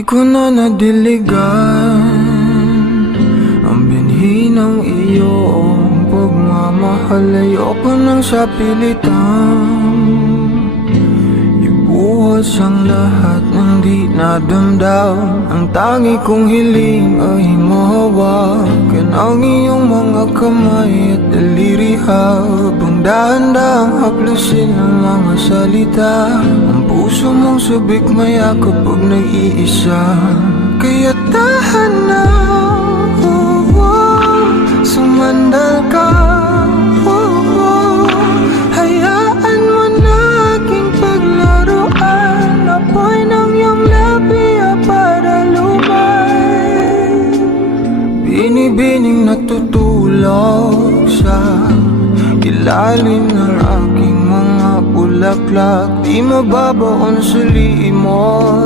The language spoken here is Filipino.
Di ko na nadiligan ang binhi ng iyong pagmamahal. Ayoko nang sa pilitan ibuhos ang lahat ng di nadamdam. Ang tangi kong hiling ay mahawakan ang iyong mga kamay at daliri, habang dahan-dahang haplusin ang mga salita. Ang puso mong sabik maya kapag nag-iisa, kaya tahan na, sumandal ka. Hayaan mo na aking paglaruan, apoy ng iyong labi para lumay. Binibining natutulog sa ilalim ng aking mga bulaklak. Di mababaon sa liimot